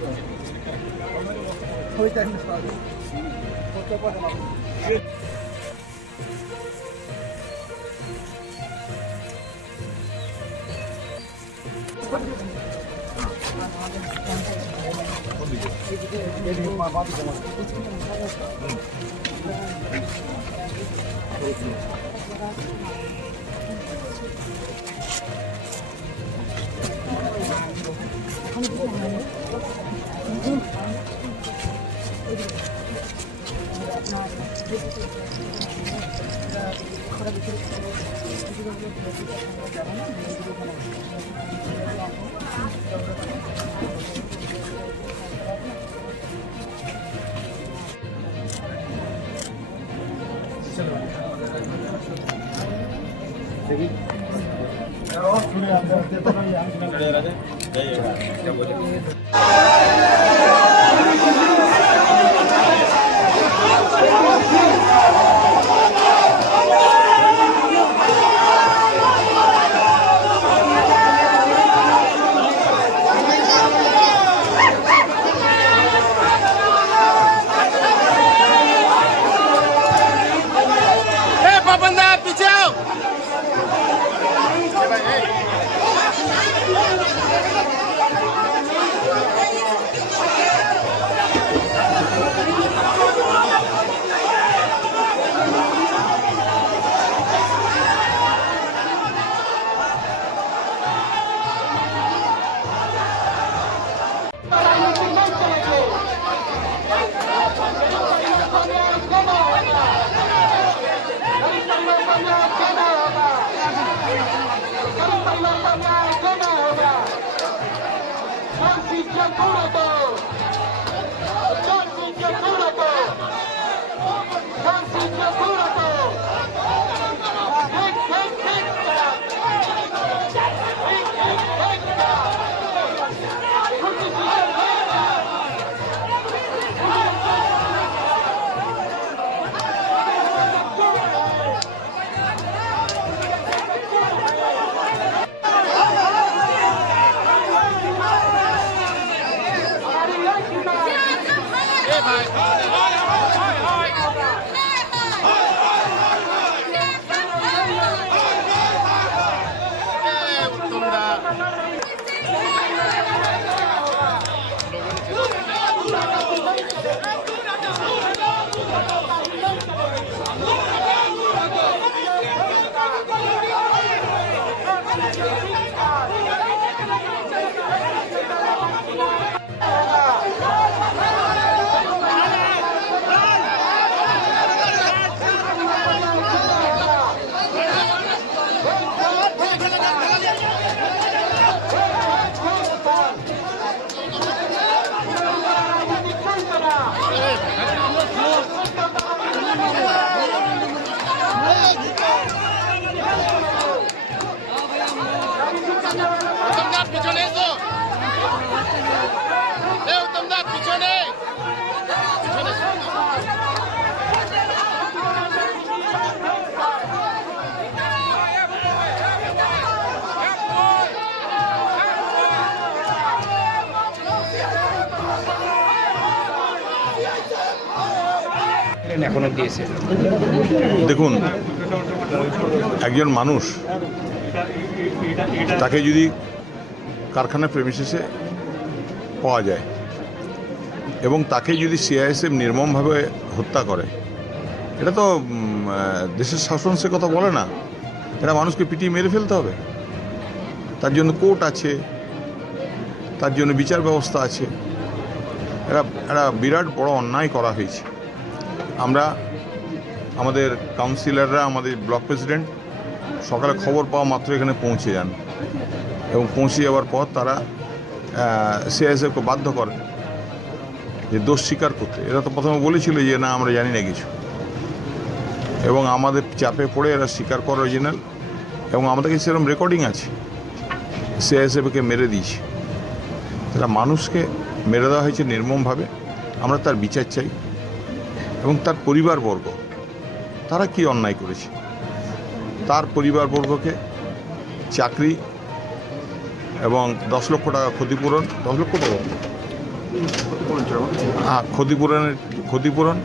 한국 사람 그래, 그래, 그래. 네, 예. Transitour উত্তম পিছনে এসো। উত্তম পিছনে। এখন দেখুন একজন মানুষ তাকে যদি কারখানা প্রেমিসিসে পাওয়া যায়। এবং তাকে যদি সিআইএসএফ নির্মমভাবে হত্যা করে, এটা তো দেশের শাসন সে কথা বলে না। এটা মানুষকে পিটিয়ে মেরে ফেলতে হবে। তার জন্য কোর্ট আছে, তার জন্য বিচার ব্যবস্থা আছে। এটা একটা বিরাট বড় অন্যায় করা হয়েছে। আমরা, আমাদের কাউন্সিলররা, আমাদের ব্লক প্রেসিডেন্ট সকালে খবর পাওয়া মাত্র এখানে পৌঁছে যান। এবং পৌঁছে যাওয়ার পর তারা সিআইএসএফকে বাধ্য করে যে দোষ স্বীকার করতে। এরা তো প্রথমে বলেছিল যে, না, আমরা জানি না কিছু। এবং আমাদের চাপে পড়ে এরা স্বীকার করে অরিজিনাল। এবং আমাদের কাছে সেরকম রেকর্ডিং আছে। সিআইএসএফকে মেরে দিয়েছে। তারা মানুষকে মেরে দেওয়া হয়েছে নির্মমভাবে। আমরা তার বিচার চাই। এবং তার পরিবারবর্গ, তারা কি অন্যায় করেছে? তার পরিবারবর্গকে চাকরি এবং দশ লক্ষ টাকা ক্ষতিপূরণ। দশ লক্ষ টাকা? হ্যাঁ ক্ষতিপূরণের ক্ষতিপূরণ।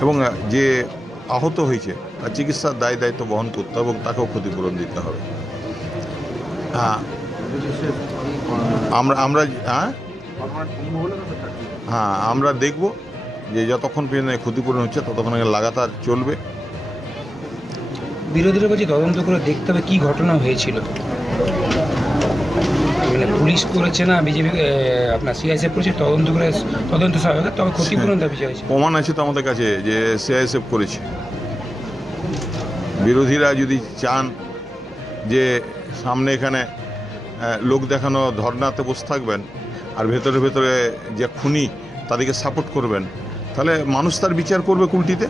এবং যে আহত হয়েছে, তার চিকিৎসার দায় দায়িত্ব বহন করতে হবে এবং তাকেও ক্ষতিপূরণ দিতে হবে। হ্যাঁ। আমরা আমরা হ্যাঁ? হ্যাঁ আমরা দেখব যে যতক্ষণ পর্যন্ত ক্ষতিপূরণ হচ্ছে, ততক্ষণ লাগাতার চলবে। বিরোধীরা বলছে তদন্ত করে দেখতে হবে কী ঘটনা হয়েছিল। পুলিশ করেছে না, বিজেপি আপনার সিআইএসএফ করেছে, তদন্ত করে, তদন্ত সহায়ক তবে ক্ষতিপূরণ দাবি চাইছে। প্রমাণ আছে তো আমাদের কাছে যে সিআইএসএফ করেছে। বিরোধীরা যদি চান যে সামনে এখানে লোক দেখানো ধর্নাতে বসে থাকবেন, আর ভেতরে ভেতরে যে খুনি তাদেরকে সাপোর্ট করবেন, তাহলে মানুষ তার বিচার করবে কুলটিতে?